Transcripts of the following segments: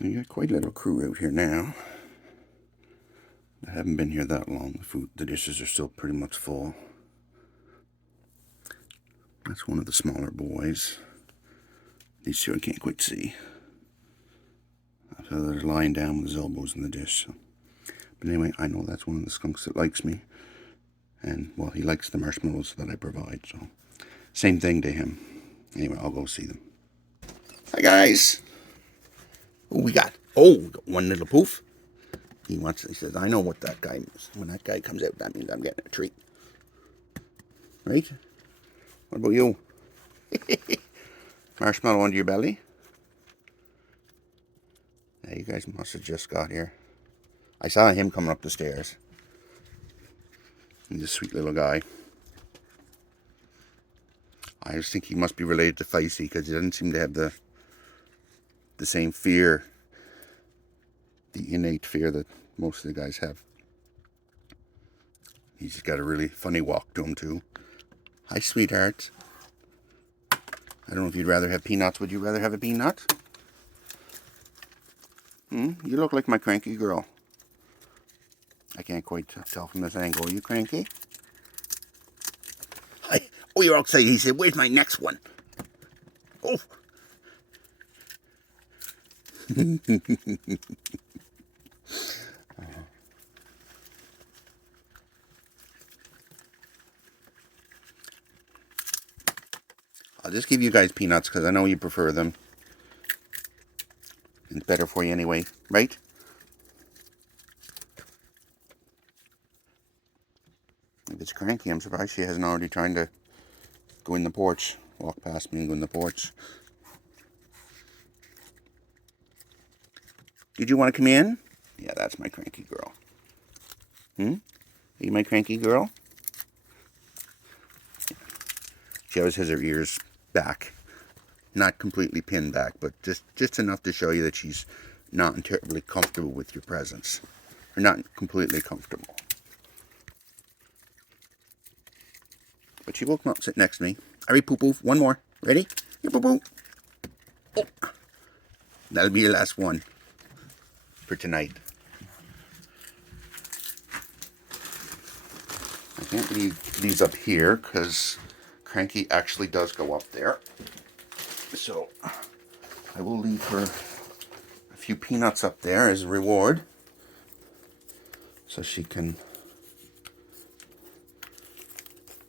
You got quite a little crew out here now. I haven't been here that long. The dishes are still pretty much full. That's one of the smaller boys. These two I can't quite see. So they're lying down with his elbows in the dish. So. But anyway, I know that's one of the skunks that likes me. And, well, he likes the marshmallows that I provide, so same thing to him. Anyway, I'll go see them. Hi, guys. Who we got? Oh, we got one little poof. He says, I know what that guy means. When that guy comes out, that means I'm getting a treat. Right? What about you? Marshmallow under your belly? Yeah, you guys must have just got here. I saw him coming up the stairs. He's a sweet little guy. I just think he must be related to Feisty because he doesn't seem to have the same fear, the innate fear that most of the guys have. He's just got a really funny walk to him too. Hi, sweetheart. I don't know if you'd rather have peanuts. Would you rather have a peanut? You look like my cranky girl. I can't quite tell from this angle. Are you cranky? Hi. Oh, you're all excited. He said, where's my next one? Oh. I'll just give you guys peanuts because I know you prefer them. It's better for you anyway, right? If it's cranky, I'm surprised she hasn't already tried to go in the porch. Walk past me and go in the porch. Did you want to come in? Yeah, that's my cranky girl. Are you my cranky girl? She always has her ears back. Not completely pinned back, but just enough to show you that she's not terribly comfortable with your presence. Or not completely comfortable. But she will come up and sit next to me. Hurry, poo-poo. One more. Ready? Here, poo-poo. Oh. That'll be your last one for tonight. I can't leave these up here because Cranky actually does go up there. So I will leave her a few peanuts up there as a reward so she can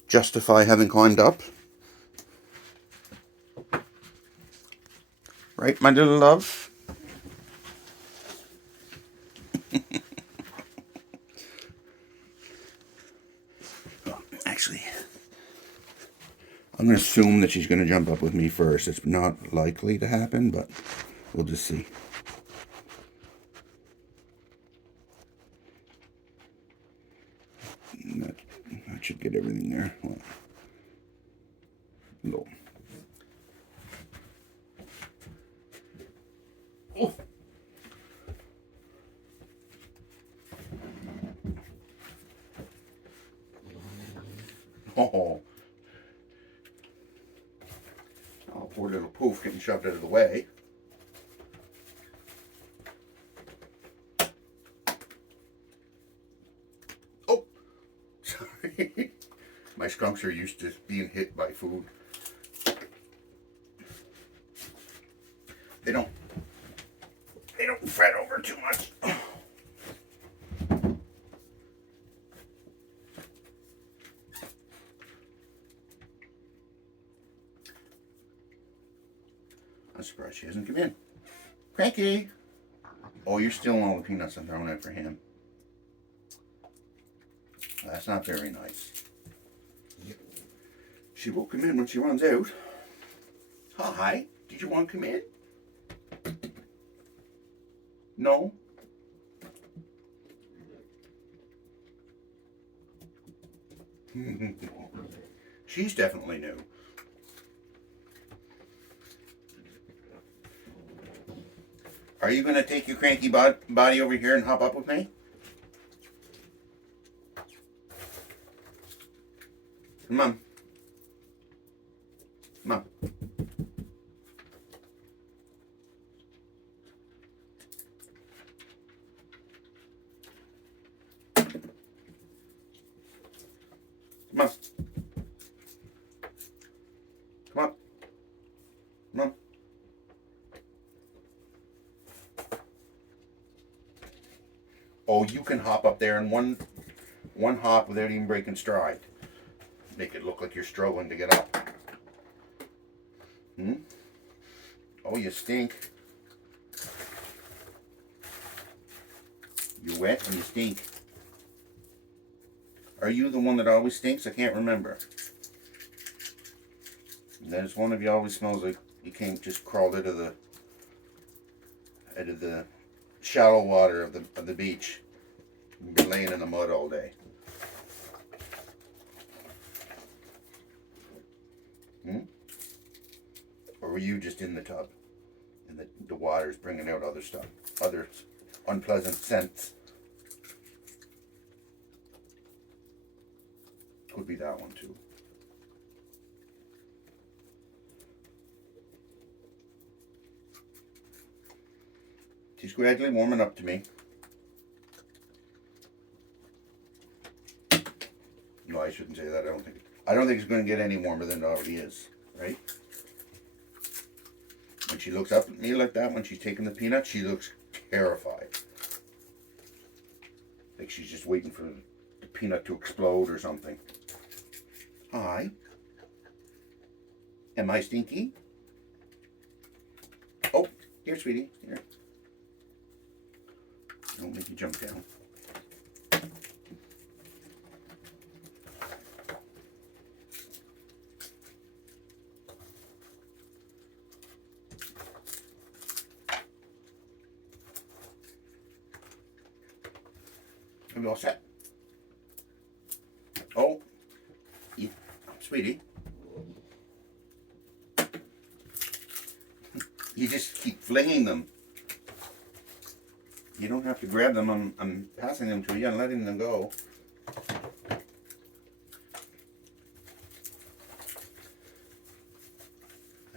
justify having climbed up. Right, my little love? Well, actually, I'm going to assume that she's going to jump up with me first. It's not likely to happen, but we'll just see. That should get everything there. Well, no. Oh. Oh. Oh, poor little poof getting shoved out of the way. Oh, sorry. My skunks are used to being hit by food. They don't fret over too much. I'm surprised she hasn't come in. Cranky! Oh, you're stealing all the peanuts I'm throwing out for him. That's not very nice. She will come in when she runs out. Hi, did you want to come in? No? She's definitely new. Are you going to take your cranky body over here and hop up with me? Come on. Come on. Come on. Come on. Come on. Oh, you can hop up there in one hop without even breaking stride. Make it look like you're struggling to get up. Hmm? Oh, you stink. You're wet and you stink. Are you the one that always stinks? I can't remember. There's one of you always smells like you came just crawled out of the shallow water of the beach. You've been laying in the mud all day. Hmm? Or were you just in the tub and the water's bringing out other stuff, other unpleasant scents? Could be that one too. She's gradually warming up to me. No, I shouldn't say that. I don't think it's going to get any warmer than it already is, right? When she looks up at me like that, when she's taking the peanut, she looks terrified. Like she's just waiting for the peanut to explode or something. Hi. Am I stinky? Oh, here, sweetie. Here. Don't make you jump down. Are we all set? Oh, yeah, sweetie. You just keep flinging them. You don't have to grab them. I'm passing them to you and letting them go. I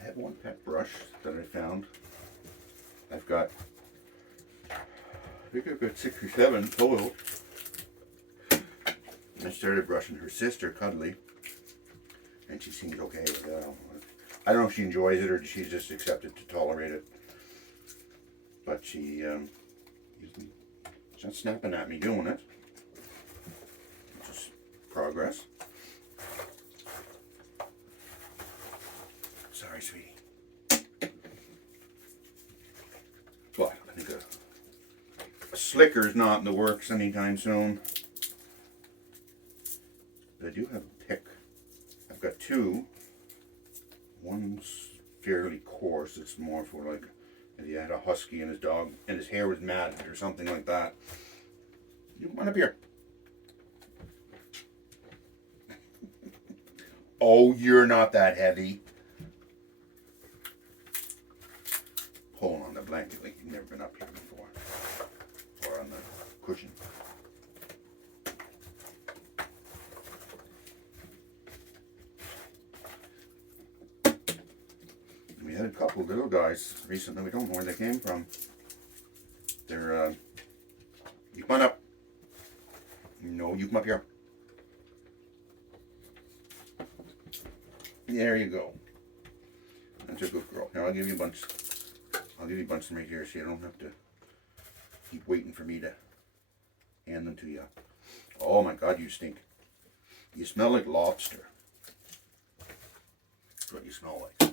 have one pet brush that I found. I think I've got 6 or 7 total. I started brushing her sister, Cuddly, and she seems okay with that. I don't know if she enjoys it or she's just accepted to tolerate it. But she's not snapping at me doing it. Just progress. Sorry, sweetie. But I think a slicker's not in the works anytime soon. But I do have a pick. I've got 2. One's fairly coarse. It's more for like if you had a husky and his dog and his hair was matted or something like that. You come on up here. Oh, you're not that heavy. Pulling on the blanket like you've never been up here before. Or on the cushion. We had a couple of little guys recently. We don't know where they came from. They're, you come on up. No, you come up here. There you go. That's a good girl. Now I'll give you a bunch. I'll give you a bunch of them right here so you don't have to keep waiting for me to hand them to you. Oh my God, you stink. You smell like lobster. That's what you smell like.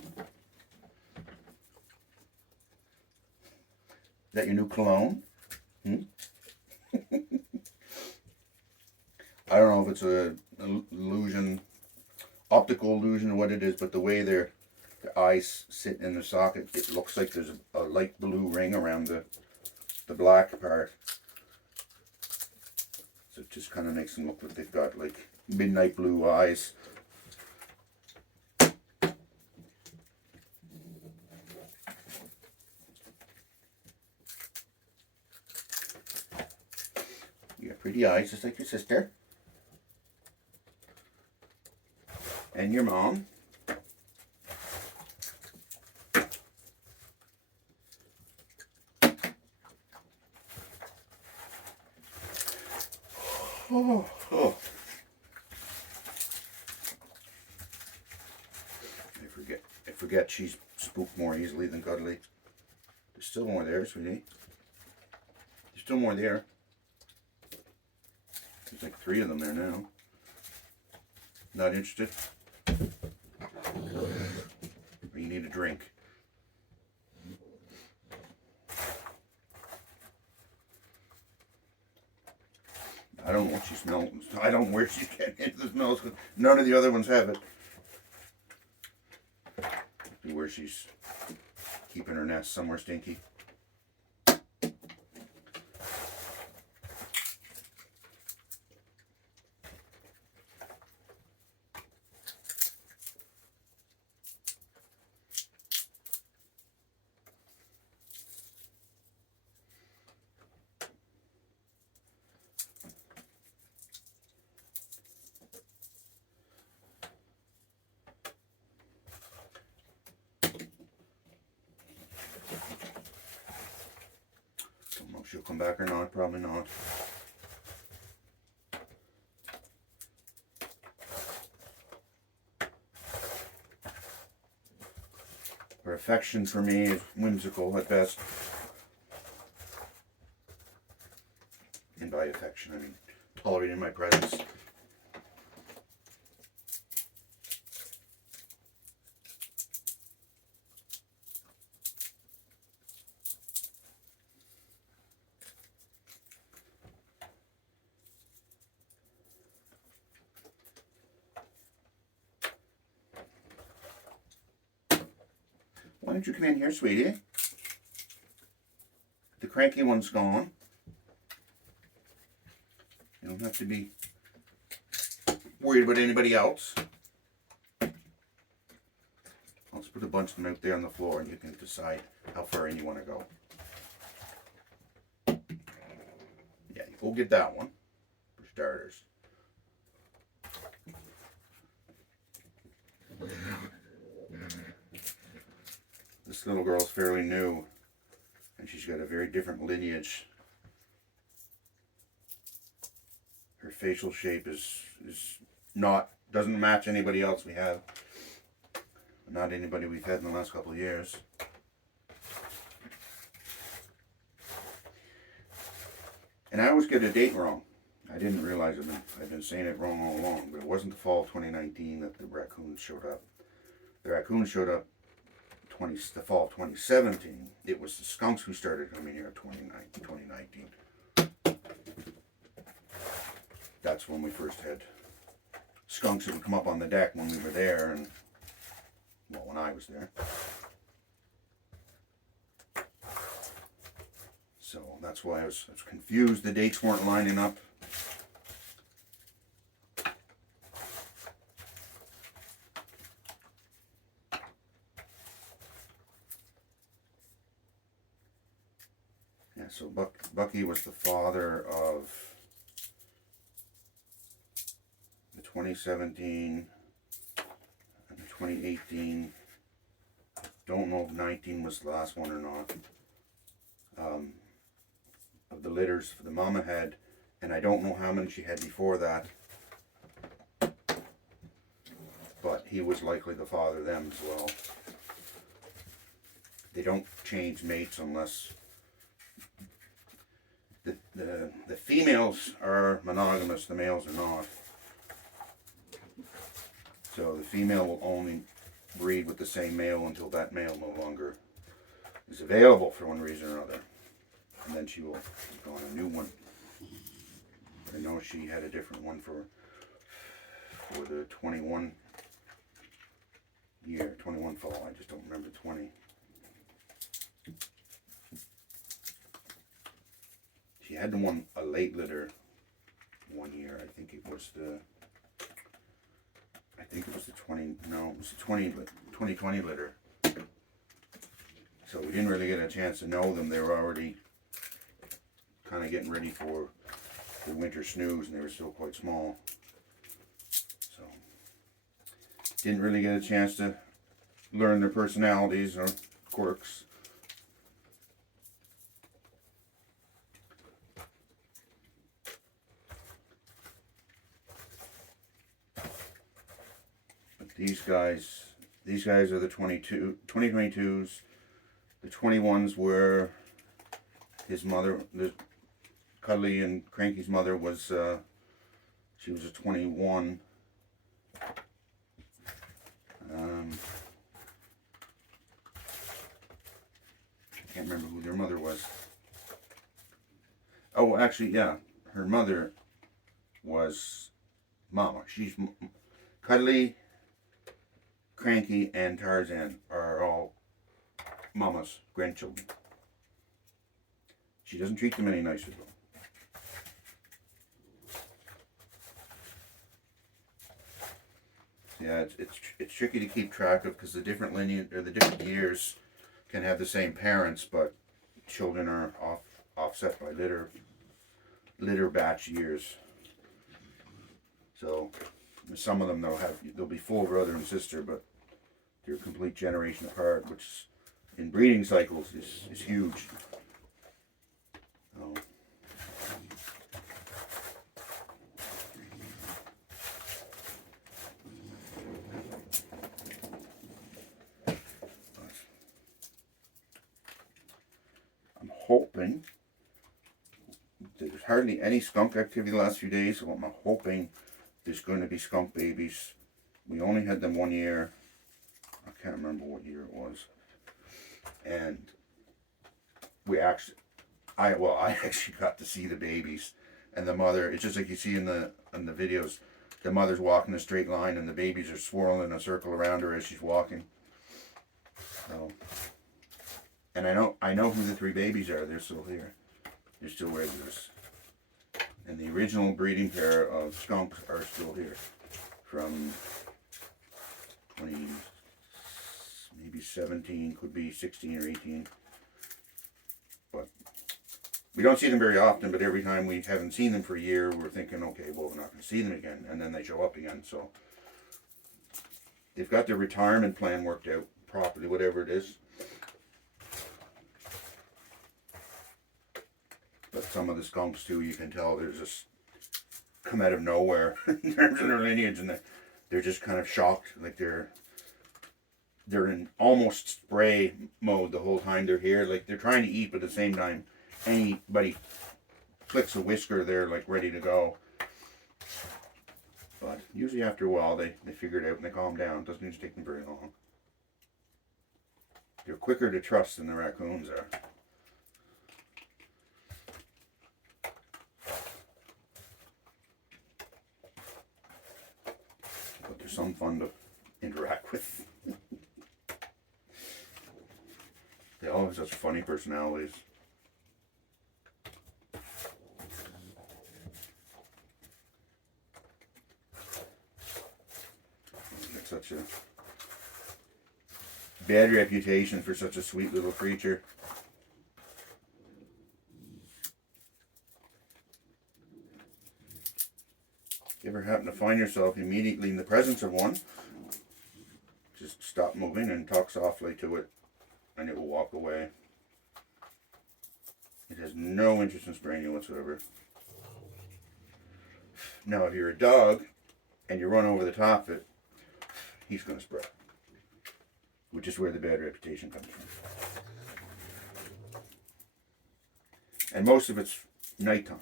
Is that your new cologne? Hmm? I don't know if it's an illusion, optical illusion or what it is, but the way their eyes sit in the socket, it looks like there's a light blue ring around the black part. So it just kind of makes them look like they've got like midnight blue eyes. You got pretty eyes just like your sister. And your mom. Oh, oh. forget she's spooked more easily than Cuddly. There's still more there, sweetie. There's still more there. There's like 3 of them there now. Not interested? Or you need a drink? I don't know what she smells. I don't know where she's getting into the smells because none of the other ones have it. Where she's keeping her nest somewhere stinky. Don't know if she'll come back or not, probably not. Her affection for me is whimsical at best. And by affection, I mean tolerating my presence. Why don't you come in here, sweetie? The cranky one's gone. You don't have to be worried about anybody else. I'll just put a bunch of them out there on the floor and you can decide how far in you want to go. Yeah, you go get that one for starters. This little girl's fairly new and she's got a very different lineage. Her facial shape doesn't match anybody else we have. Not anybody we've had in the last couple of years. And I always get a date wrong. I didn't realize it. I've been saying it wrong all along, but it wasn't the fall of 2019 that the raccoons showed up. The raccoons showed up the fall of 2017. It was the skunks who started coming here in 2019. That's when we first had skunks that would come up on the deck when we were there, and well, when I was there. So that's why I was confused. The dates weren't lining up. Yeah, so Bucky was the father of the 2017 and the 2018. Don't know if 19 was the last one or not. Of the litters the mama had, and I don't know how many she had before that, but he was likely the father of them as well. They don't change mates unless the females are monogamous, the males are not. So the female will only breed with the same male until that male no longer is available for one reason or another. And then she will go on a new one. I know she had a different one for the 21 fall. I just don't remember 20. She had a late litter one year. I think it was the 2020 litter. So we didn't really get a chance to know them. They were already kind of getting ready for the winter snooze, and they were still quite small. So didn't really get a chance to learn their personalities or quirks. But these guys, these guys are the 2022s. The 21s were his mother, the Cuddly and Cranky's mother was, she was a 21. I can't remember who their mother was. Oh, actually, yeah, her mother was Mama. She's Cuddly, Cranky, and Tarzan are all Mama's grandchildren. She doesn't treat them any nicer though. Yeah, it's tricky to keep track of because the different lineage or the different years can have the same parents, but children are offset by litter batch years. So some of them they'll be full brother and sister, but they're a complete generation apart, which in breeding cycles is huge. Oh. I'm hoping there's hardly any skunk activity the last few days, so I'm hoping there's going to be skunk babies. We only had them 1 year. I can't remember what year it was. And I actually got to see the babies and the mother. It's just like you see in the videos. The mother's walking a straight line and the babies are swirling in a circle around her as she's walking. So, and I know who the 3 babies are. They're still here. They're still regulars. And the original breeding pair of skunks are still here from 20, maybe 17, could be 16 or 18. But we don't see them very often, but every time we haven't seen them for a year, we're thinking, okay, well, we're not going to see them again. And then they show up again. So they've got their retirement plan worked out properly, whatever it is. But some of the skunks too, you can tell they're just come out of nowhere in terms of their lineage, and they're just kind of shocked, like they're in almost spray mode the whole time they're here. Like they're trying to eat, but at the same time, anybody flicks a whisker, they're like ready to go. But usually after a while, they figure it out and they calm down. It doesn't usually take them very long. They're quicker to trust than the raccoons are. But they're some fun to interact with. They all have such funny personalities. It's such a bad reputation for such a sweet little creature. If you ever happen to find yourself immediately in the presence of one, just stop moving and talk softly to it, and it will walk away. It has no interest in spraying you whatsoever. Now, if you're a dog and you run over the top of it, he's going to spray, which is where the bad reputation comes from. And most of it's nighttime.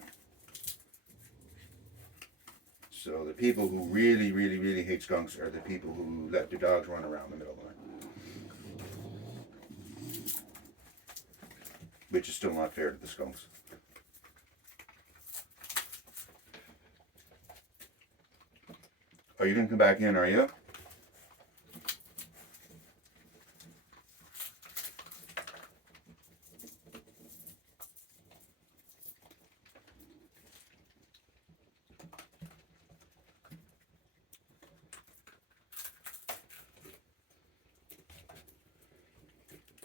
So the people who really, really, really hate skunks are the people who let their dogs run around the middle of the night. Which is still not fair to the skunks. Are you going to come back in, are you?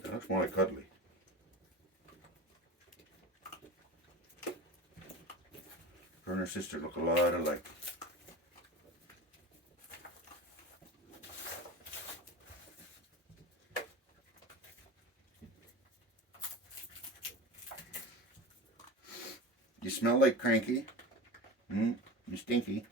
That looks more like Cuddly. Her and her sister look a lot alike. You smell like Cranky. You stinky.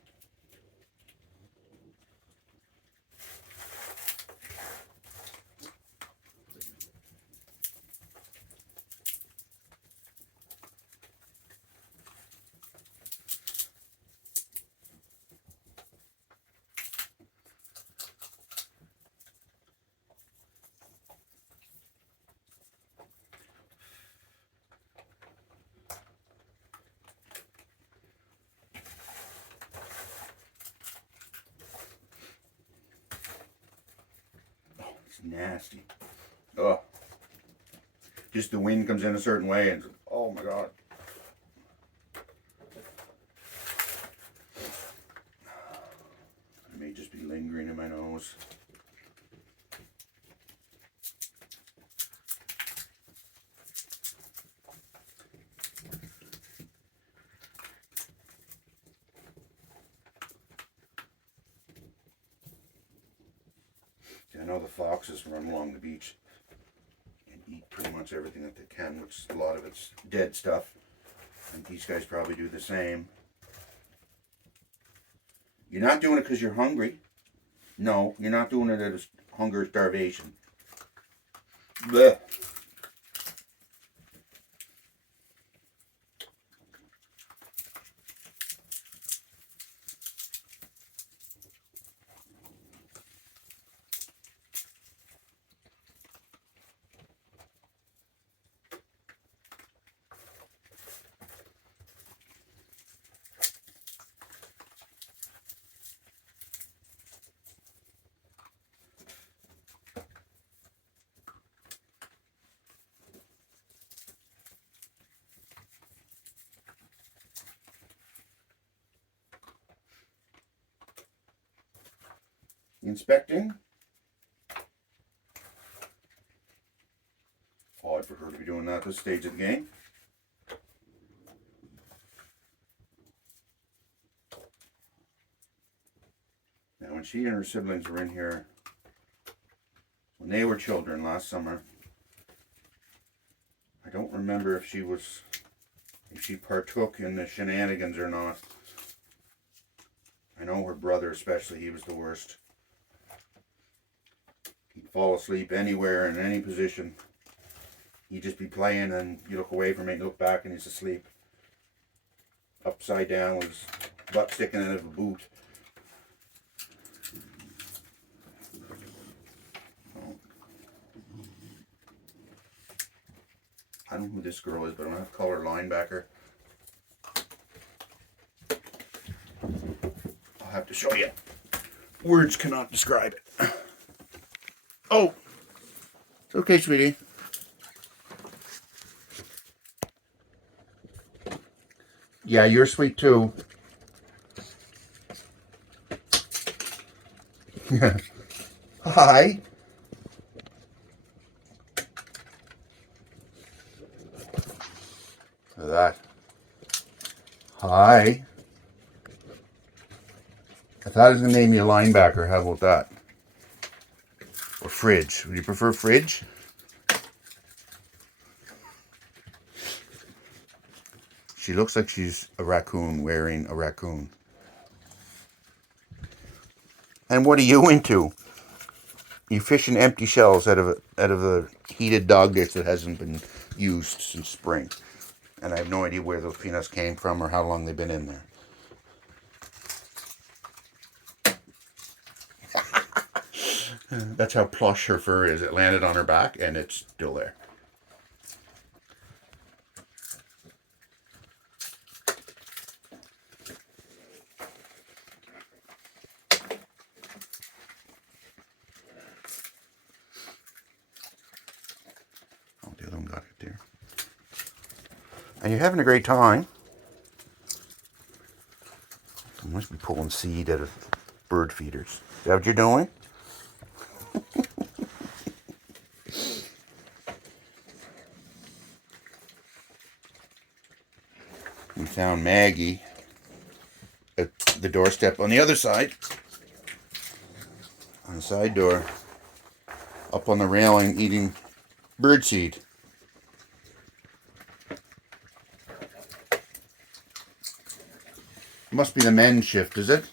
It's nasty. Ugh. Just the wind comes in a certain way and oh my god. It may just be lingering in my nose. I know the foxes run along the beach and eat pretty much everything that they can, which a lot of it's dead stuff. And these guys probably do the same. You're not doing it because you're hungry. No, you're not doing it out of hunger or starvation. Blech. Inspecting. Odd for her to be doing that at this stage of the game. Now when she and her siblings were in here, when they were children last summer, I don't remember if she partook in the shenanigans or not. I know her brother especially, he was the worst. He'd fall asleep anywhere, in any position. He'd just be playing and you look away from it, look back and he's asleep. Upside down with his butt sticking out of a boot. I don't know who this girl is, but I'm going to have to call her linebacker. I'll have to show you. Words cannot describe it. Oh! It's okay, sweetie. Yeah, you're sweet too. Hi. Look at that. Hi. I thought I was going to name you linebacker. How about that? Or fridge. Would you prefer fridge? She looks like she's a raccoon wearing a raccoon. And what are you into? You fishing empty shells out of a heated dog dish that hasn't been used since spring. And I have no idea where those peanuts came from or how long they've been in there. That's how plush her fur is. It landed on her back and it's still there. Oh, the other one got it there. And you're having a great time. You must be pulling seed out of bird feeders. Is that what you're doing? We found Maggie at the doorstep on the other side. On the side door. Up on the railing eating birdseed. Must be the men's shift, is it?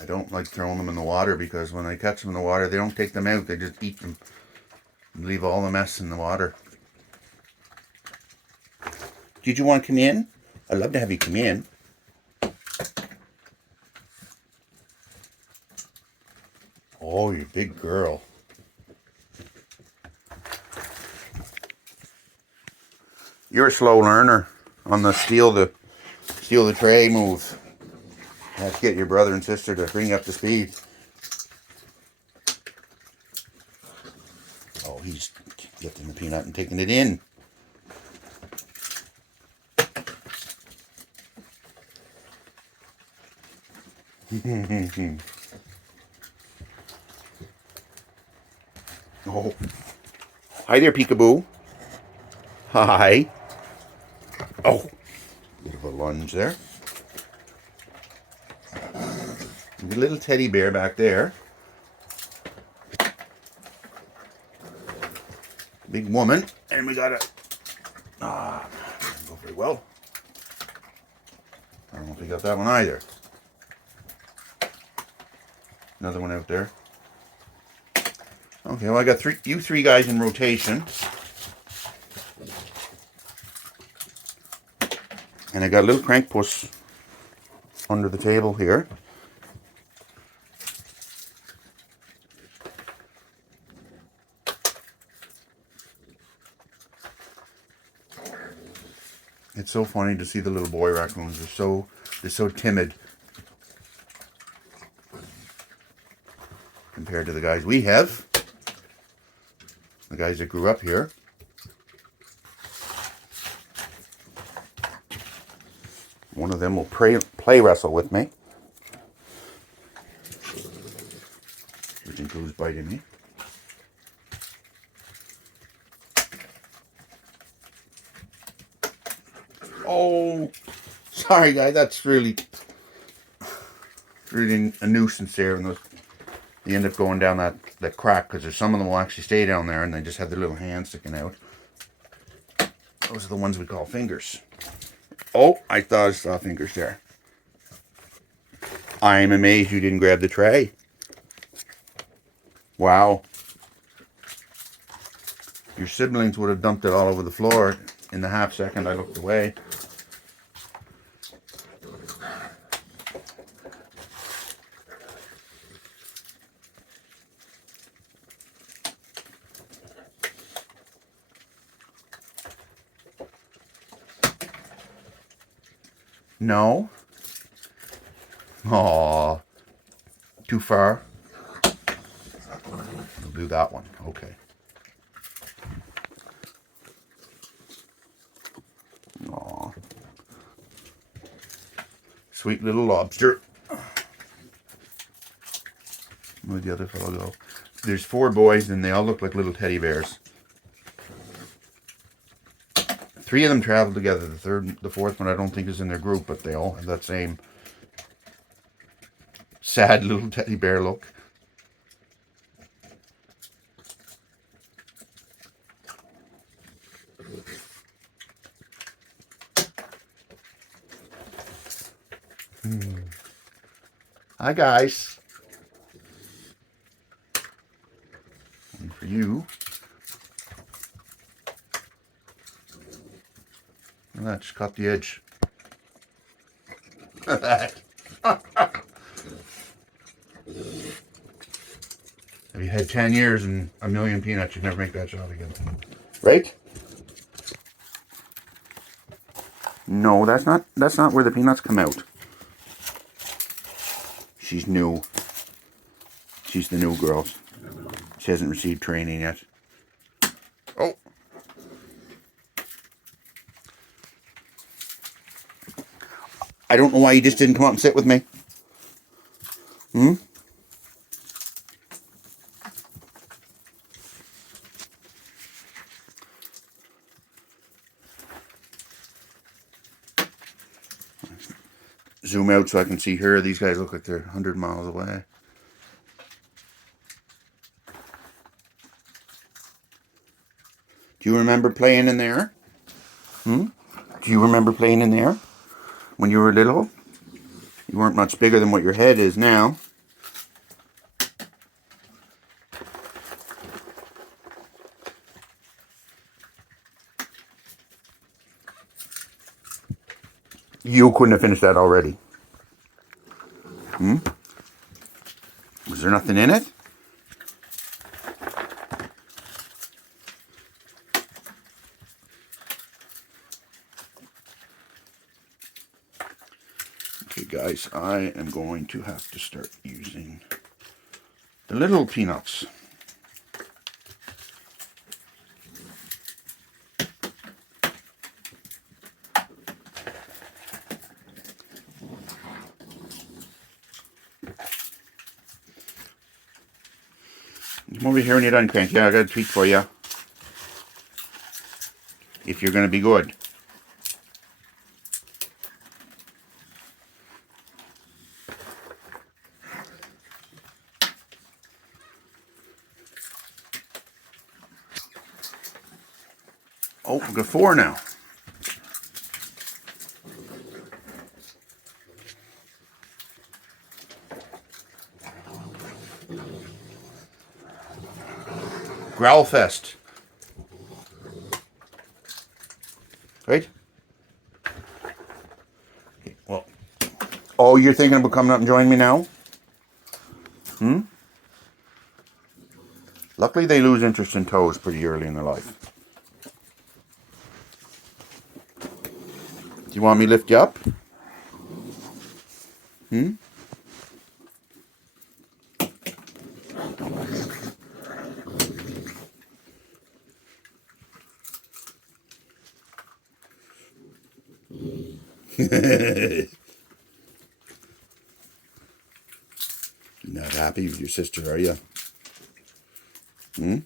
I don't like throwing them in the water because when I catch them in the water, they don't take them out. They just eat them and leave all the mess in the water. Did you want to come in? I'd love to have you come in. Oh, you big girl. You're a slow learner on the steal the tray move. You have to get your brother and sister to bring you up to speed. Oh, he's getting the peanut and taking it in. Oh, hi there, peekaboo. Hi. Oh, bit of a lunge there. The little teddy bear back there. Big woman, and we got a didn't go very well. I don't know if we got that one either. Another one out there. Okay, well I got you three guys in rotation. And I got a little crank puss under the table here. It's so funny to see the little boy raccoons. They're so timid compared to the guys we have. The guys that grew up here. One of them will play wrestle with me. Which includes biting me. Oh, sorry guys, that's really a nuisance there. And they end up going down that crack because there's some of them will actually stay down there and they just have their little hands sticking out. Those are the ones we call fingers. Oh, I thought I saw fingers there. I'm amazed you didn't grab the tray. Wow. Your siblings would have dumped it all over the floor in the half second I looked away. No. Aw. Too far. We'll do that one. Okay. Aw. Sweet little lobster. Where'd the other fellow go? There's 4 boys and they all look like little teddy bears. 3 of them traveled together. The fourth one I don't think is in their group, but they all have that same sad little teddy bear look. Hi guys. And for you. And that just caught the edge. Look at that. If you had 10 years and a million peanuts, you'd never make that shot again. Right? No, that's not where the peanuts come out. She's new. She's the new girl. She hasn't received training yet. Oh. I don't know why you just didn't come up and sit with me. Zoom out so I can see her. These guys look like they're 100 miles away. Do you remember playing in there? Do you remember playing in there when you were little? You weren't much bigger than what your head is now. You couldn't have finished that already. Was there nothing in it? guys, I am going to have to start using the little peanuts. Come over here when you're done, Crank. Yeah, I got a treat for you. If you're going to be good. Oh, we've got 4 now. Growlfest. Right? Okay, well. Oh, you're thinking about coming up and joining me now? Luckily, they lose interest in toes pretty early in their life. Do you want me to lift you up? Not happy with your sister, are you? Well,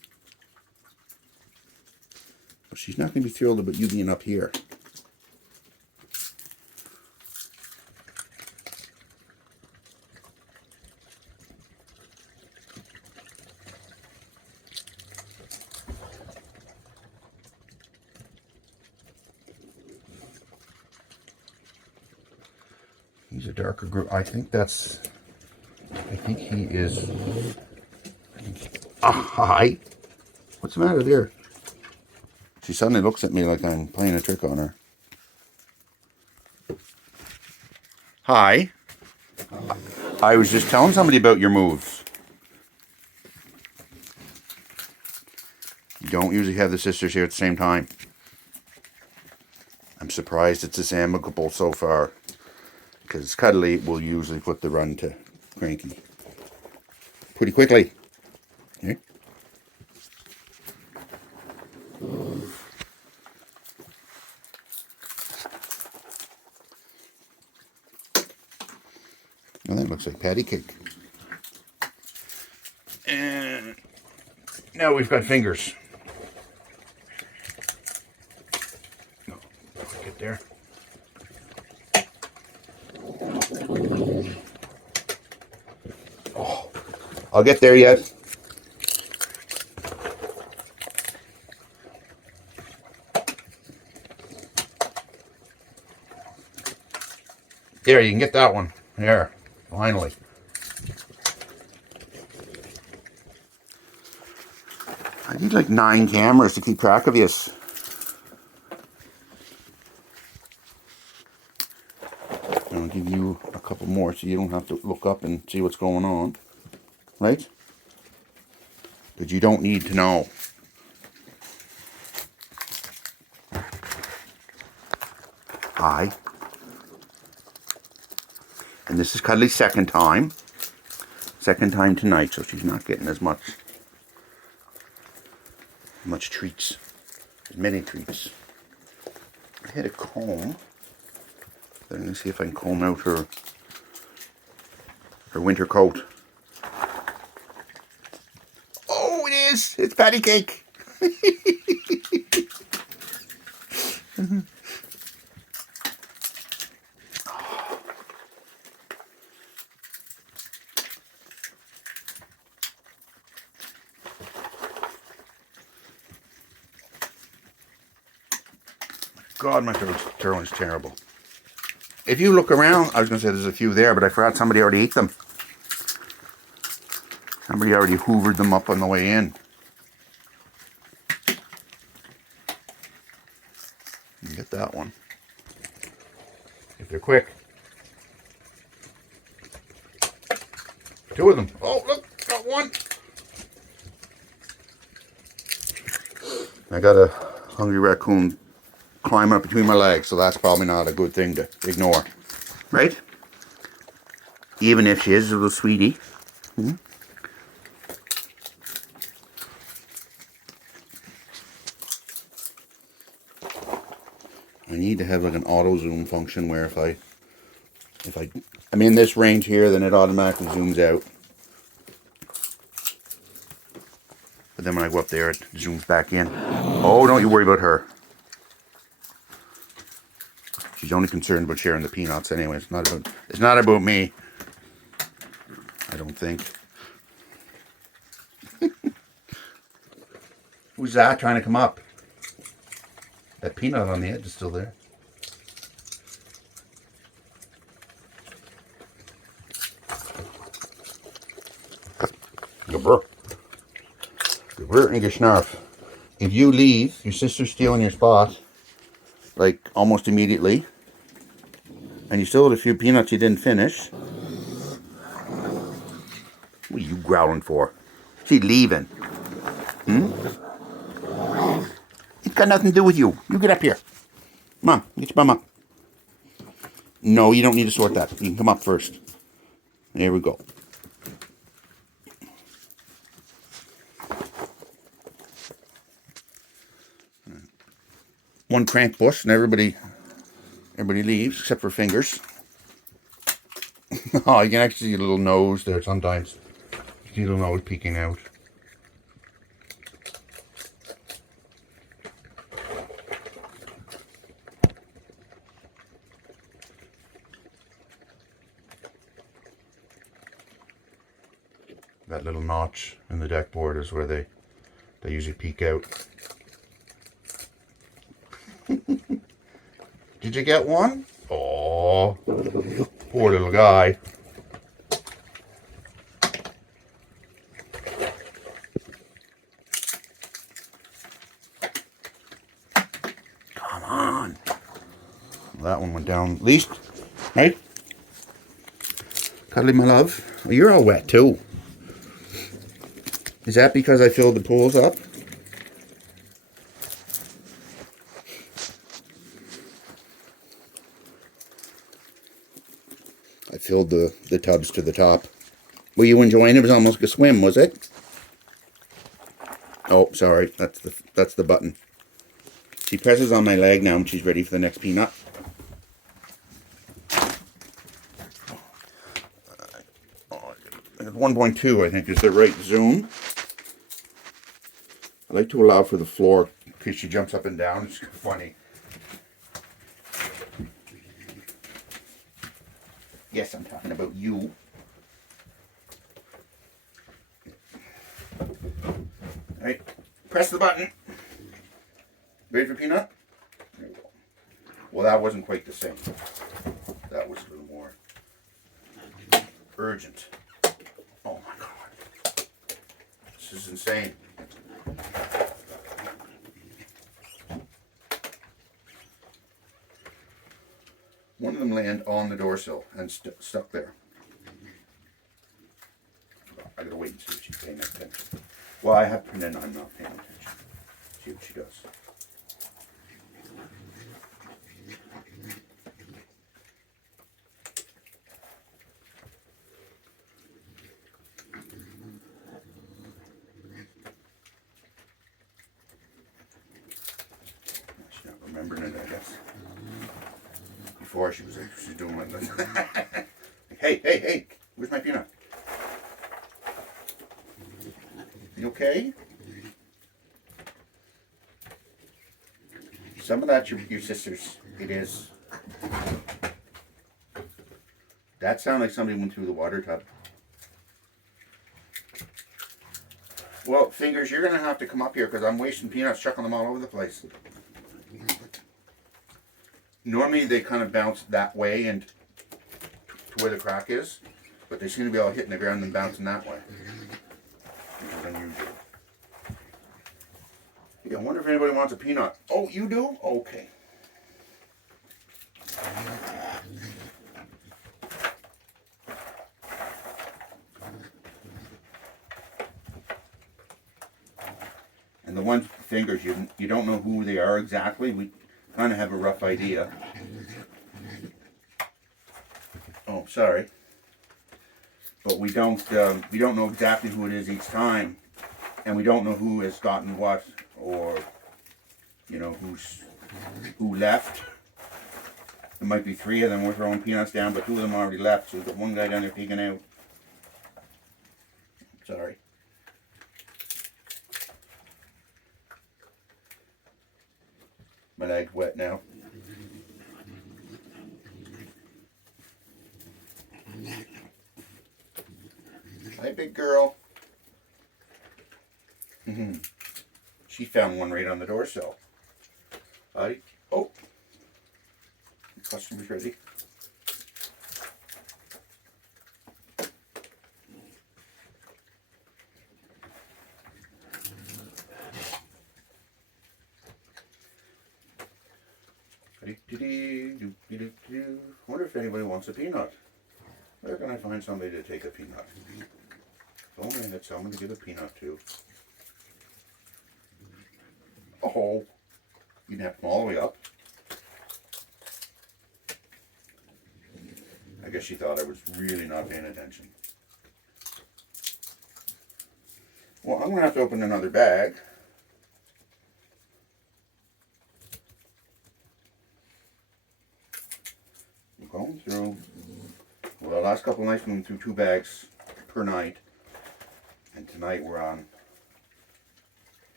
she's not going to be thrilled about you being up here. He's a darker group. I think he is. Hi. What's the matter there? She suddenly looks at me like I'm playing a trick on her. Hi. I was just telling somebody about your moves. You don't usually have the sisters here at the same time. I'm surprised it's this amicable so far. Because Cuddly will usually put the run to Cranky pretty quickly. Okay. Well, that looks like patty cake. And now we've got fingers. No, get there. Oh, I'll get there yet. There, you can get that one. There, finally. I need like 9 cameras to keep track of yous. I'll give you a couple more so you don't have to look up and see what's going on. Right? But you don't need to know. Hi. And this is Cuddly's second time. Second time tonight, so she's not getting as much treats. As many treats. I had a comb. I'm going to see if I can comb out her winter coat. Oh, it is! It's patty cake! God, my turtle is terrible. If you look around, I was going to say there's a few there, but I forgot somebody already ate them. Somebody already hoovered them up on the way in. You can get that one. If they're quick. 2 of them. Oh, look, got one. I got a hungry raccoon climbing up between my legs, so that's probably not a good thing to ignore. Right? Even if she is a little sweetie. Hmm? I need to have like an auto zoom function where if I'm in this range here, then it automatically zooms out. But then when I go up there, it zooms back in. Oh, don't you worry about her. She's only concerned about sharing the peanuts anyway. It's not about me. I don't think. Who's that trying to come up? That peanut on the edge is still there. Gebur and Geschnarf. If you leave, your sister's stealing your spot, like almost immediately, and you still had a few peanuts you didn't finish. What are you growling for? She's leaving. Hmm? It's got nothing to do with you. You get up here. Come on, get your bum up. No, you don't need to sort that. You can come up first. There we go. One crank bush and everybody leaves except for Fingers. Oh, you can actually see a little nose there sometimes. You see a little nose peeking out. That little notch in the deck board is where they usually peek out. Did you get one? Oh, poor little guy. Come on. Well, that one went down at least. Right? Cuddly, my love. Well, you're all wet too. Is that because I filled the pools up? I filled the tubs to the top. Were you enjoying it? It was almost like a swim, was it? Oh, sorry. That's the button. She presses on my leg now and she's ready for the next peanut. 1.2, I think, is the right zoom. I like to allow for the floor in case she jumps up and down. It's funny. Yes, I'm talking about you. Alright, press the button. Ready for peanut? There we go. Well, that wasn't quite the same. That was a little more urgent. Oh my god. This is insane. One of them landed on the door sill and stuck there. I gotta wait and see if she's paying attention. Well, I have pretend I'm not paying attention. See what she does. She's not remembering it, I guess. Before she's doing like this. Hey, where's my peanut? You okay? Some of that's your sister's. It is. That sounded like somebody went through the water tub. Well, Fingers, you're going to have to come up here because I'm wasting peanuts, chucking them all over the place. Normally they kind of bounce that way and to where the crack is, but they seem to be all hitting the ground and bouncing that way. Which is unusual. Yeah, I wonder if anybody wants a peanut. Oh, you do? Okay. And the ones with Fingers, you don't know who they are exactly. We kind of have a rough idea. Oh, sorry. but we don't know exactly who it is each time, and we don't know who has gotten what, or you know who left. There might be 3 of them we're throwing peanuts down, but 2 of them already left, so we've got one guy down there peeking out. Sorry. My leg's wet now. Hi, big girl. She found one right on the door sill. Hi. Oh. Customer's ready. Wonder if anybody wants a peanut. Where can I find somebody to take a peanut? If only I had someone to give a peanut to. Oh, you can have them all the way up. I guess she thought I was really not paying attention. Well, I'm going to have to open another bag. I'm going through, well, the last couple of nights we went through 2 bags per night. And tonight we're on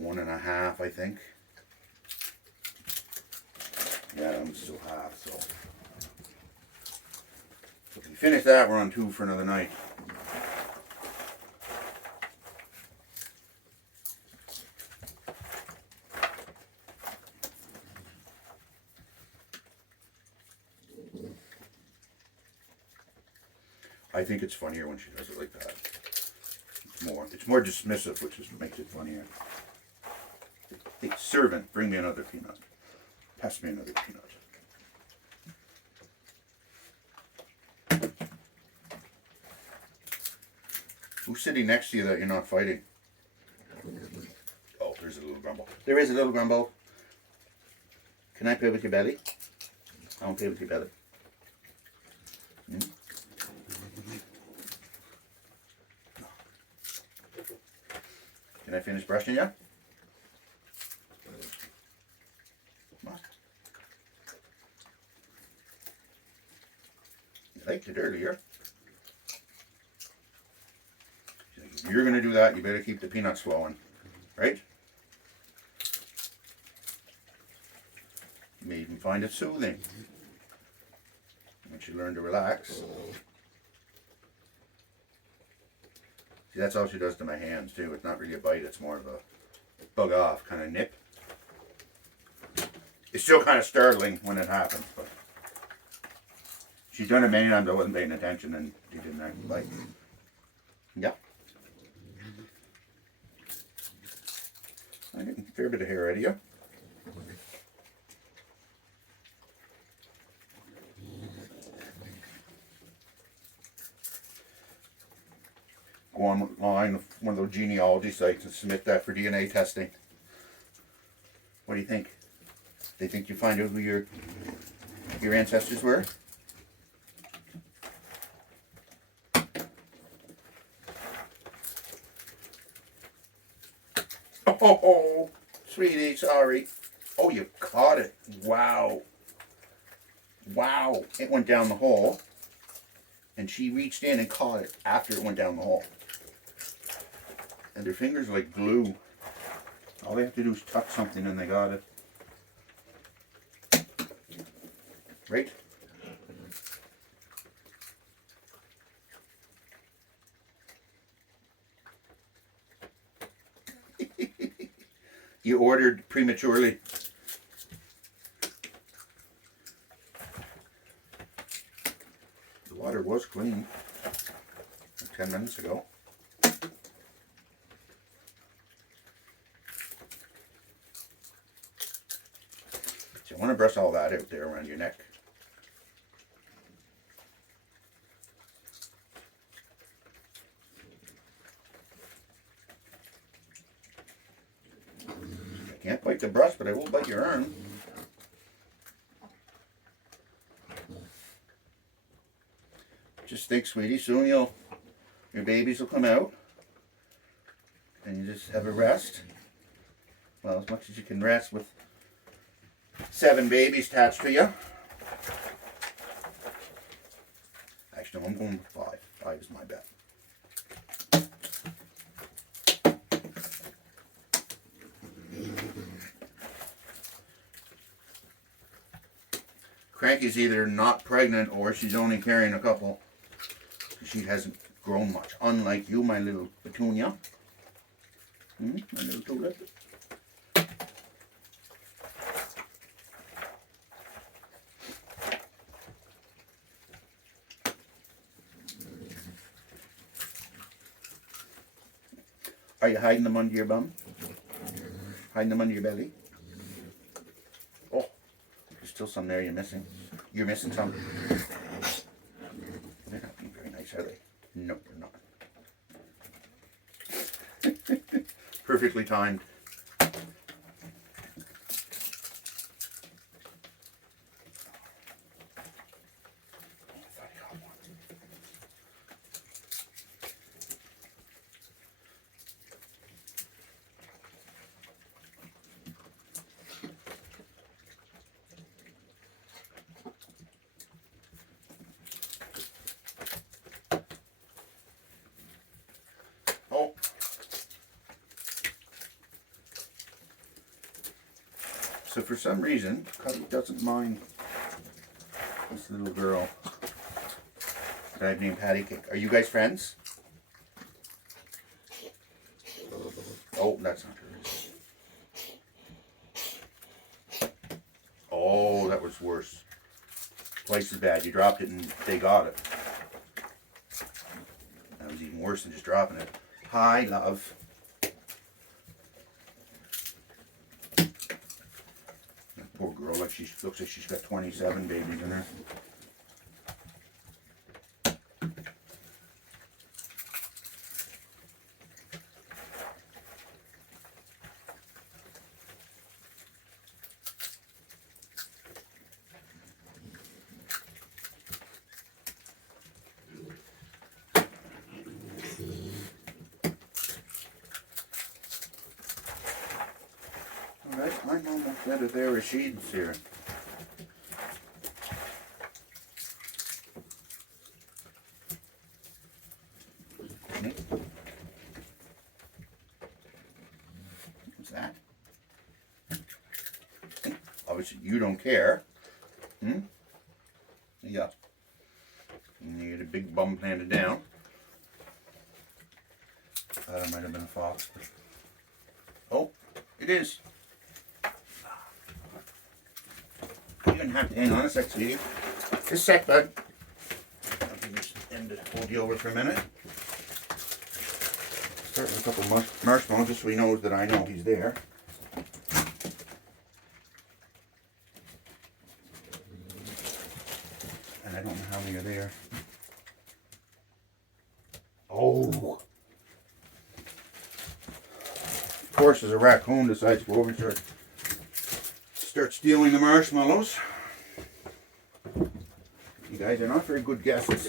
1.5, I think. Yeah, I'm still half, so. If we finish that, we're on 2 for another night. I think it's funnier when she does it like that. It's more dismissive, which is makes it funnier. Hey, servant, bring me another peanut. Pass me another peanut. Who's sitting next to you that you're not fighting? Oh, there's a little grumble. There is a little grumble. Can I play with your belly? I won't play with your belly. Can I finish brushing you? You liked it earlier. If you're going to do that, you better keep the peanuts flowing, right? You may even find it soothing once you learn to relax. See, that's all she does to my hands too. It's not really a bite, it's more of a bug off kind of nip. It's still kind of startling when it happens, but she's done it many times I wasn't paying attention and she didn't actually bite. Yeah. I'm getting a fair bit of hair out of you. Go online with one of those genealogy sites and submit that for DNA testing. What do you think? They think you find out who your ancestors were? Oh, sweetie, sorry. Oh, you caught it. Wow. Wow. It went down the hole. And she reached in and caught it after it went down the hole. And their fingers are like glue. All they have to do is touch something and they got it. Right? You ordered prematurely. The water was clean like 10 minutes ago. So I want to brush all that out there around your neck. I can't bite the brush, but I will bite your arm. Just think, sweetie, soon you'll your babies will come out and you just have a rest. Well, as much as you can rest with 7 babies attached to you. Actually, no, I'm going with 5. 5 is my bet. Cranky's either not pregnant or she's only carrying a couple. She hasn't grown much. Unlike you, my little petunia. My little tulip. Are you hiding them under your bum? Hiding them under your belly? Oh, there's still some there you're missing. You're missing some. They're not being very nice, are they? No, they're not. Perfectly timed. Oh. So for some reason, Cuddly doesn't mind this little girl that I've named Patty Cake. Are you guys friends? Oh, that's not her. Oh, that was worse. Twice as bad. You dropped it and they got it. That was even worse than just dropping it. Hi, love. That poor girl, like she looks like she's got 27 babies in her. Alright, I'm almost out of their sheets here. What's that? Obviously you don't care. Yeah. You get a big bum planted down. Thought it might have been a fox. Oh, it is. You don't have to hang on a sec, sweetie. Just a sec, bud. I can just end it, hold you over for a minute. Start with a couple marshmallows just so he knows that I know he's there. And I don't know how many are there. Oh! Of course, as a raccoon decides to go over and start stealing the marshmallows. You guys are not very good guesses.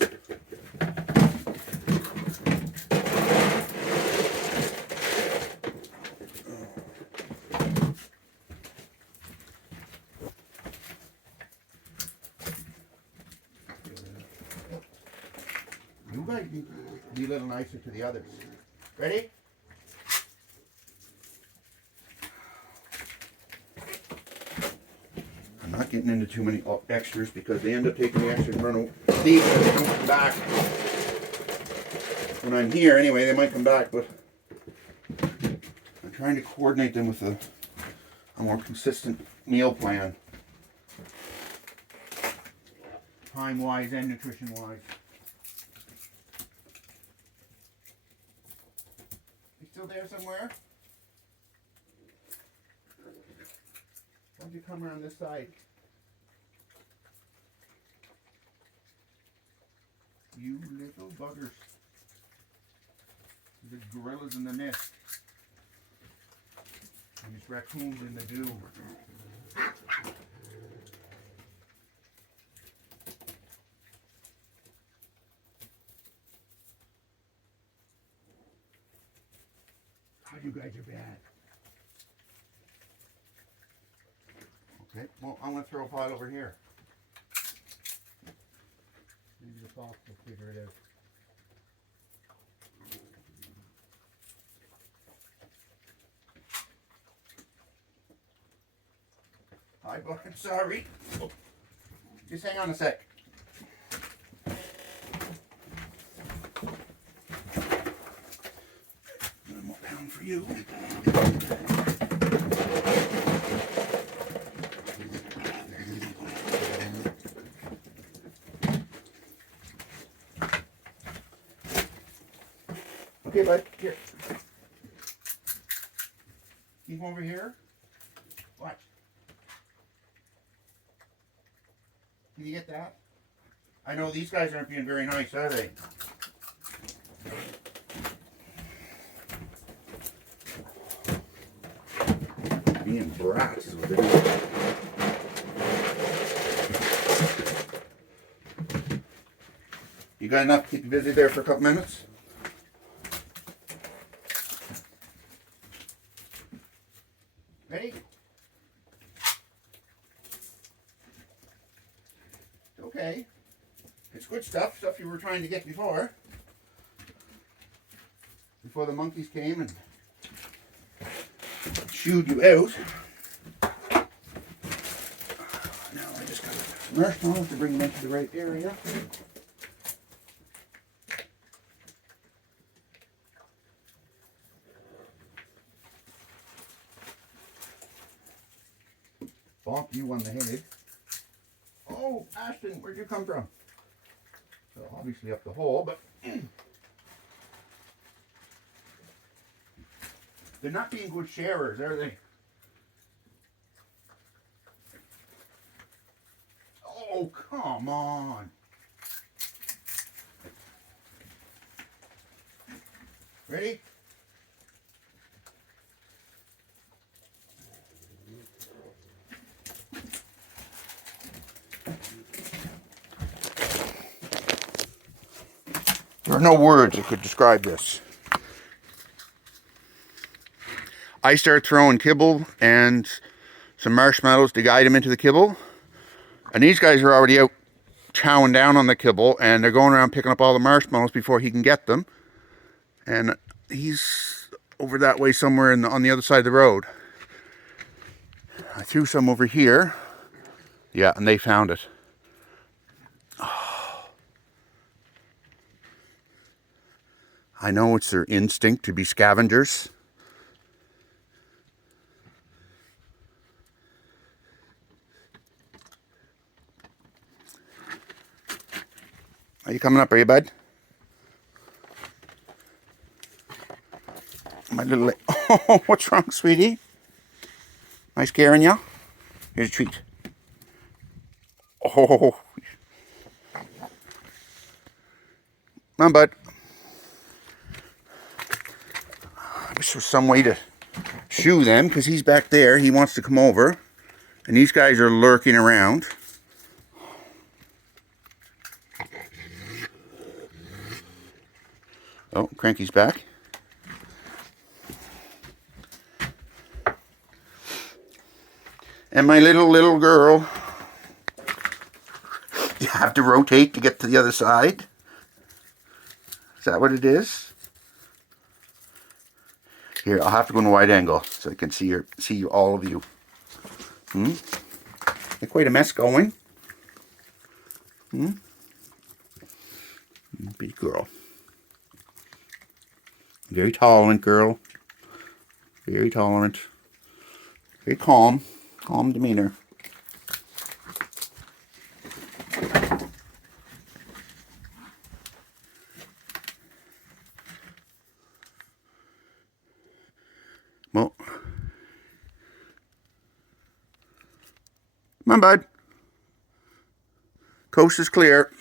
You guys be a little nicer to the others. Ready? I'm not getting into too many extras because they end up taking the extras and run leave and they don't come back. When I'm here anyway, they might come back, but I'm trying to coordinate them with a more consistent meal plan. Time-wise and nutrition-wise. You still there somewhere? Why don't you come around this side? You little buggers. The gorillas in the nest. And these raccoons in the dew. guys are bad. Okay, well, I'm going to throw a pile over here. Maybe the fox will figure it out. Hi, boy, I'm sorry. Oh, just hang on a sec. One more pound for you. Okay, bud, here. Keep over here. Watch. Can you get that? I know these guys aren't being very nice, are they? Being brats is what they're doing. You got enough to keep you busy there for a couple minutes? Ready? Okay. It's good stuff you were trying to get before. Before the monkeys came and shooed you out. Now I just got some marshmallows to bring them into the right area. Bonk you on the head. Oh, Ashton, where'd you come from? So obviously up the hole, but they're not being good sharers, are they? Oh, come on. Ready? There are no words that could describe this. I start throwing kibble and some marshmallows to guide him into the kibble. And these guys are already out chowing down on the kibble, and they're going around picking up all the marshmallows before he can get them. And he's over that way somewhere on the other side of the road. I threw some over here. Yeah, and they found it. I know it's their instinct to be scavengers. Are you coming up, are you, bud? My little... Oh, what's wrong, sweetie? Am I scaring you? Here's a treat. Oh. Come on, bud. I wish there was some way to shoo them, because he's back there. He wants to come over. And these guys are lurking around. Oh, Cranky's back. And my little girl. You have to rotate to get to the other side. Is that what it is? Here, I'll have to go in a wide angle so I can see you, all of you. Quite a mess going. Big girl. Very tolerant girl. Very tolerant. Very calm. Calm demeanor. Well, come on, bud. Coast is clear.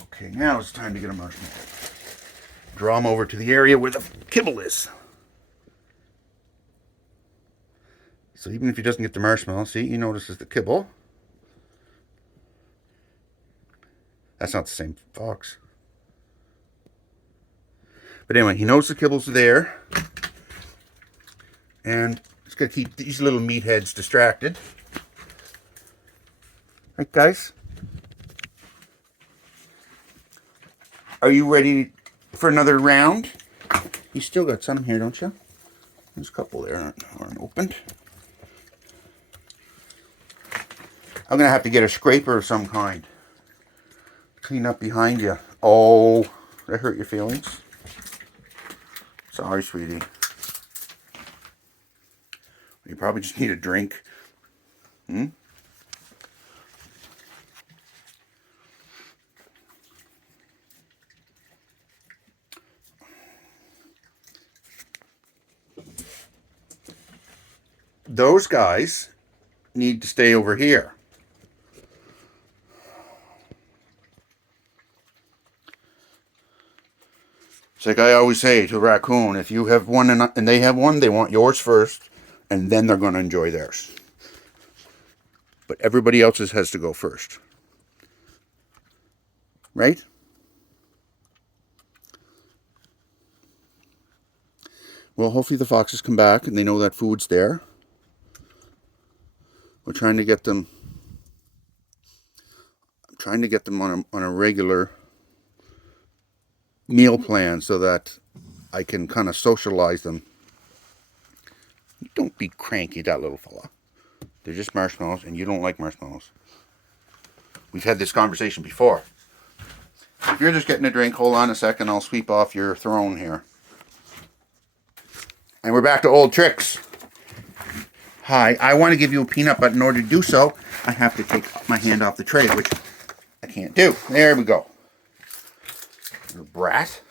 Okay, now it's time to get a marshmallow. Draw him over to the area where the kibble is. So even if he doesn't get the marshmallow, see, he notices the kibble. That's not the same fox. But anyway, he knows the kibbles are there. And just got to keep these little meatheads distracted. Right, guys? Are you ready for another round? You still got some here, don't you? There's a couple there aren't opened. I'm going to have to get a scraper of some kind. Clean up behind you. Oh, that hurt your feelings? Sorry, sweetie. You probably just need a drink. Hmm? Those guys need to stay over here. It's like I always say to Raccoon, if you have one and they have one, they want yours first, and then they're going to enjoy theirs. But everybody else's has to go first. Right? Well, hopefully the foxes come back and they know that food's there. We're trying to get them. I'm trying to get them on a regular meal plan so that I can kind of socialize them. Don't be cranky, that little fella. They're just marshmallows, and you don't like marshmallows. We've had this conversation before. If you're just getting a drink, hold on a second. I'll sweep off your throne here. And we're back to old tricks. Hi, I want to give you a peanut, but in order to do so, I have to take my hand off the tray, which I can't do. There we go. Little brat.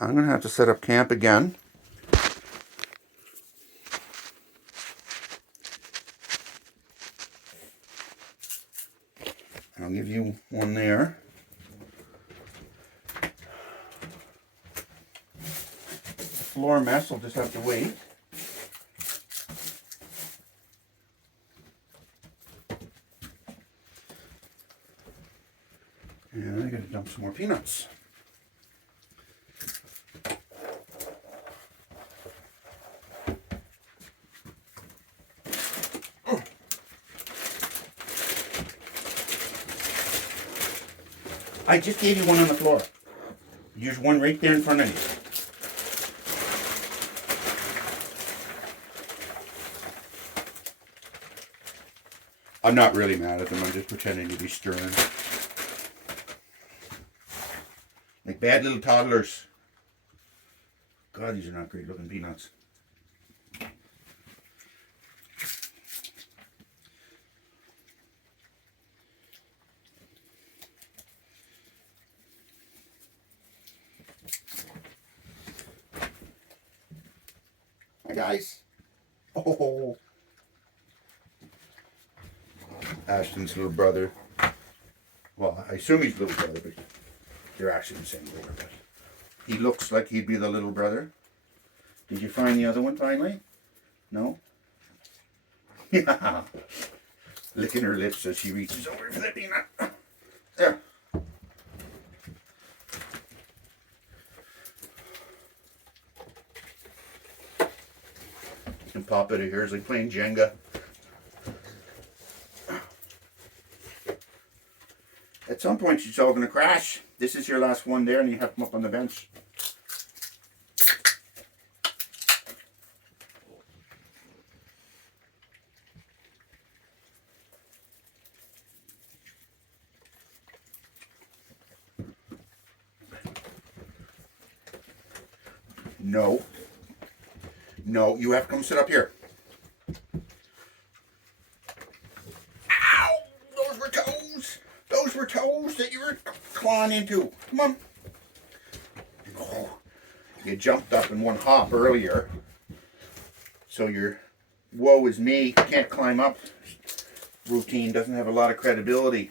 I'm going to have to set up camp again. I'll give you one there. Floor mess will just have to wait. And I gotta dump some more peanuts. I just gave you one on the floor. There's one right there in front of you. I'm not really mad at them. I'm just pretending to be stern. Like bad little toddlers. God, these are not great looking peanuts. Hi guys. Oh. Ashton's little brother. Well, I assume he's little brother, but they're actually the same brother. But he looks like he'd be the little brother. Did you find the other one finally? No? Yeah. Licking her lips as she reaches over for the peanut. There. You can pop out of here. It's like playing Jenga. At some point, she's all going to crash. This is your last one there, and you have them up on the bench. No. No, you have to come sit up here. Ow! Those were toes! Those were toes that you were clawing into. Come on. Oh, you jumped up in one hop earlier. So your woe is me, can't climb up routine doesn't have a lot of credibility.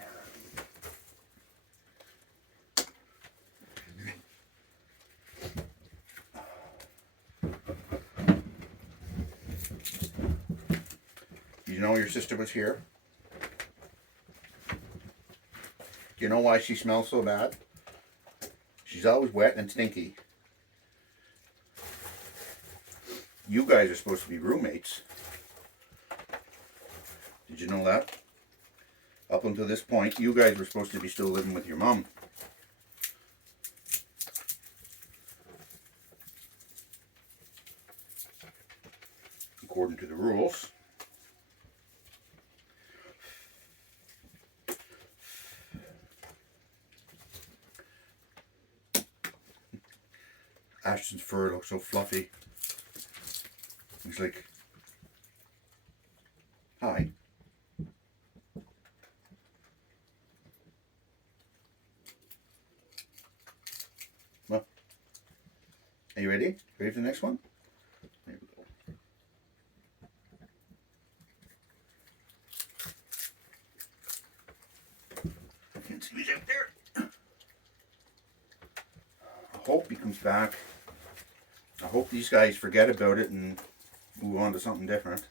You know your sister was here? you know why she smells so bad? She's always wet and stinky. You guys are supposed to be roommates. Did you know that? Up until this point, you guys were supposed to be still living with your mom. According to the rules. Ashton's fur looks so fluffy. He's like, hi. Well, are you ready? Ready for the next one? There we go. I can't see who's out there. I hope he comes back. I hope these guys forget about it and move on to something different.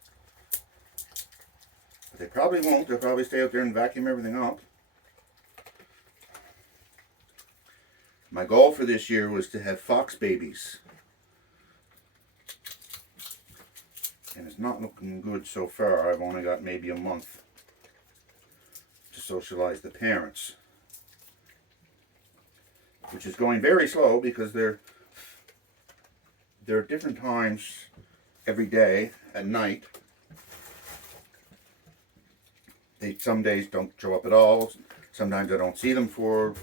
But they probably won't. They'll probably stay out there and vacuum everything up. My goal for this year was to have fox babies. And it's not looking good so far. I've only got maybe a month to socialize the parents. Which is going very slow because there are different times every day at night. They some days don't show up at all. Sometimes I don't see them for,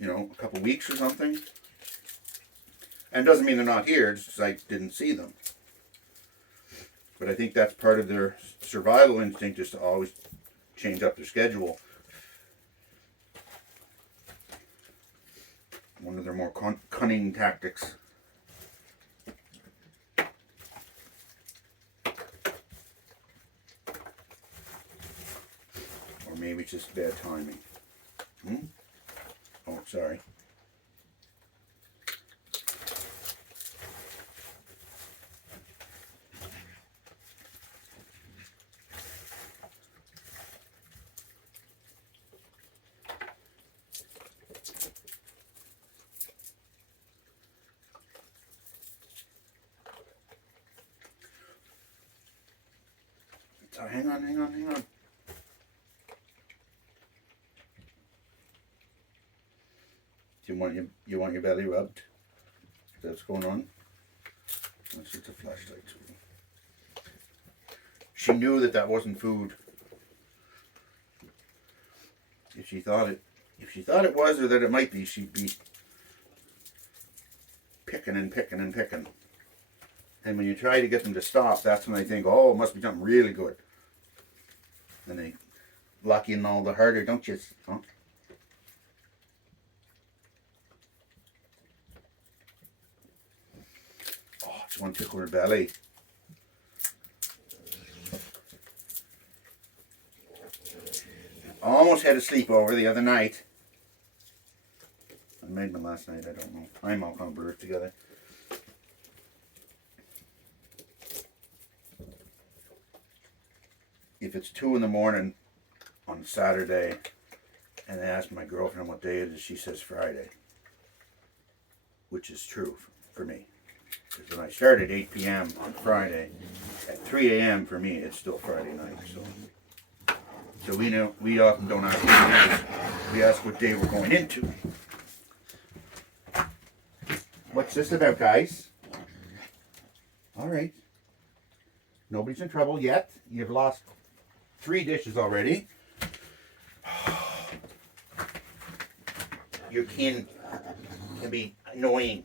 a couple weeks or something. And it doesn't mean they're not here, it's just I didn't see them. But I think that's part of their survival instinct, is to always change up their schedule. One of their more cunning tactics. Or maybe it's just bad timing. Oh, sorry. So hang on. Do you want your belly rubbed? Is that what's going on? Let's get the flashlight. She knew that wasn't food. If she thought it was, or that it might be, she'd be picking and picking and picking. And when you try to get them to stop, that's when they think, oh, it must be something really good. And they lock in all the harder, don't you? Huh? Oh, it's one tickle her belly. Almost had a sleepover the other night. I made one last night, I don't know. I'm all kind of together. If it's 2 in the morning on Saturday and I ask my girlfriend what day it is, she says Friday. Which is true for me. Because when I start at 8 p.m. on Friday, at 3 a.m. for me, it's still Friday night. So we often don't ask what day, we ask what day we're going into. What's this about, guys? All right. Nobody's in trouble yet. You've lost 3 dishes already. Your kin can be annoying.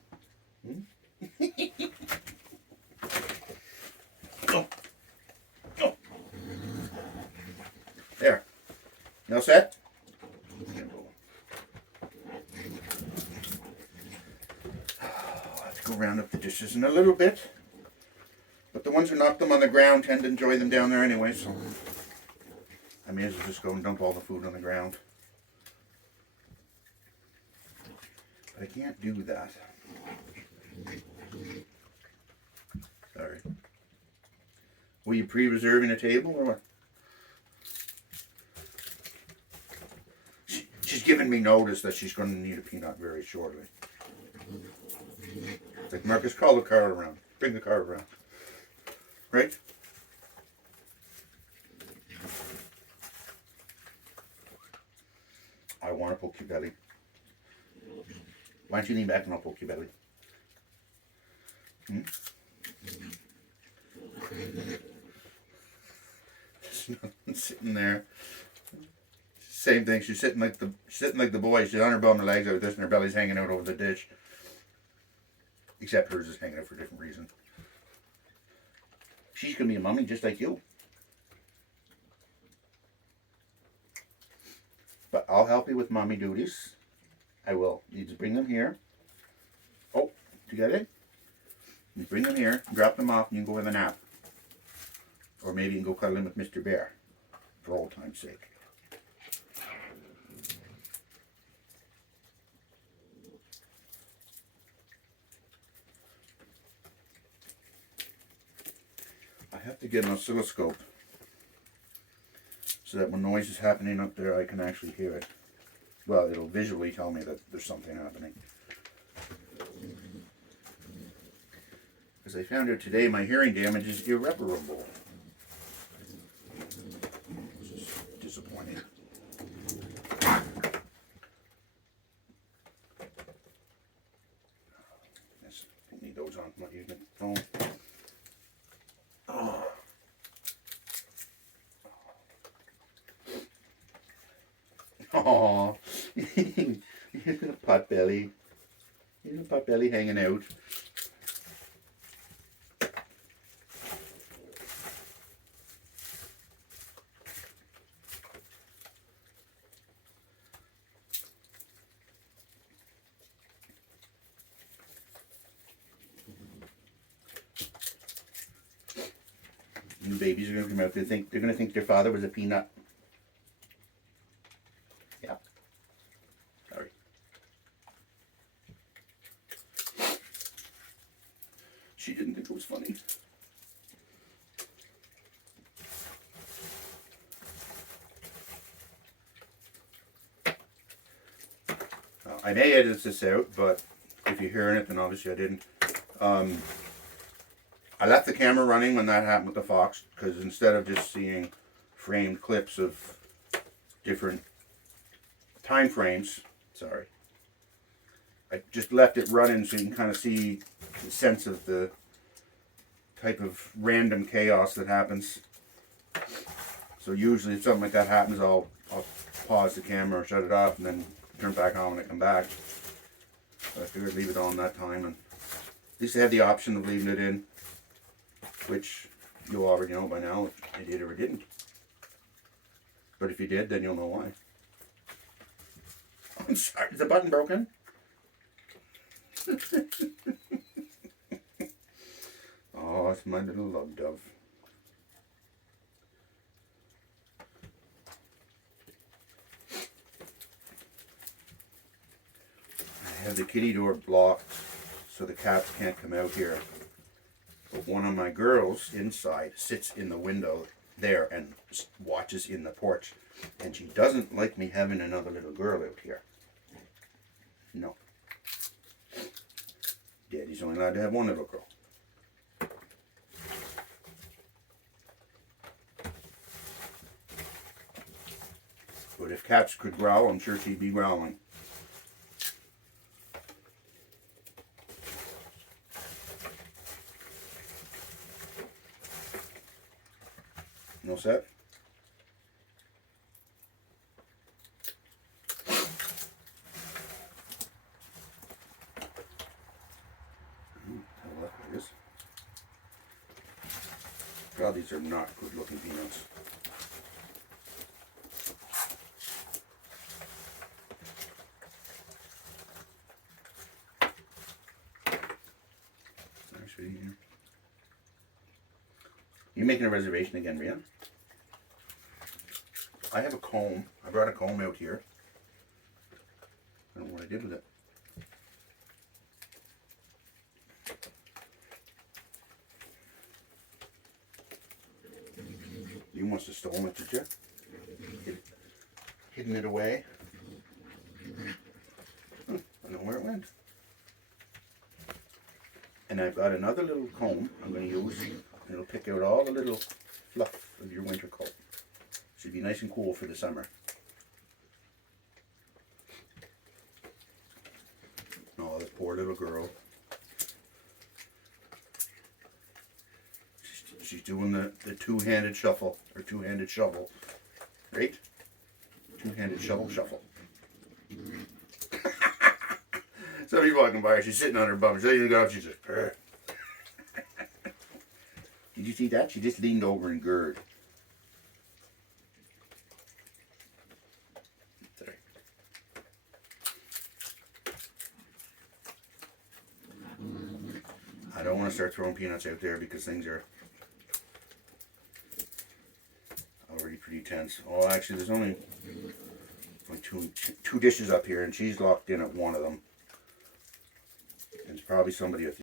Oh. There. Now set? I'll have to go round up the dishes in a little bit. But the ones who knock them on the ground tend to enjoy them down there anyway, so I may as well just go and dump all the food on the ground. But I can't do that. Sorry. Were you pre-reserving a table or what? letting me notice that she's going to need a peanut very shortly. It's like, Marcus, call the car around. Bring the car around. Right? I want to poke your belly. Why don't you lean back and I'll poke your belly? Hmm? Sitting there. Same thing. She's sitting like the boy. She's on her bum, her legs out this, and her belly's hanging out over the dish. Except hers is hanging out for a different reason. She's gonna be a mummy just like you. But I'll help you with mommy duties. I will. You just bring them here. Oh, you get it? You bring them here, drop them off, and you can go have a nap. Or maybe you can go cuddle in with Mr. Bear. For old time's sake. I have to get an oscilloscope so that when noise is happening up there I can actually hear it. Well, it'll visually tell me that there's something happening. As I found out today, my hearing damage is irreparable. This is disappointing. Yes, don't need those on. I'm not using the phone. Oh, here's a pot belly. Here's a pot belly hanging out. New babies are gonna come out. They're gonna think their father was a peanut. Yeah. Sorry. She didn't think it was funny. I may edit this out, but if you're hearing it, then obviously I didn't. I left the camera running when that happened with the fox, because instead of just seeing framed clips of different time frames, sorry, I just left it running so you can kind of see the sense of the type of random chaos that happens. So usually if something like that happens, I'll pause the camera or shut it off and then turn it back on when I come back. But I figured leave it on that time, and at least I had the option of leaving it in, which you'll already know by now if I did or didn't. But if you did, then you'll know why. I'm sorry, is the button broken? Oh, it's my little love dove. I have the kitty door blocked so the cats can't come out here. But one of my girls inside sits in the window there and watches in the porch. And she doesn't like me having another little girl out here. No. Daddy's only allowed to have one little girl. But if cats could growl, I'm sure she'd be growling. No set? It is. God, these are not good looking peanuts. You making a reservation again, Rhea? I have a comb. I brought a comb out here. I don't know what I did with it. You must have stolen it, did you? Hidden it away. where it went. And I've got another little comb I'm going to use. And it'll pick out all the little fluff of your winter coat. Should be nice and cool for the summer. Oh, this poor little girl. She's doing the two-handed shuffle, or two-handed shovel. Right? Two-handed shovel shuffle. Somebody's walking by her, she's sitting on her bum. She's looking up, she's just... Did you see that? She just leaned over and gurred. Sorry. I don't want to start throwing peanuts out there because things are already pretty tense. Oh, actually, there's only two dishes up here, and she's locked in at one of them. It's probably somebody with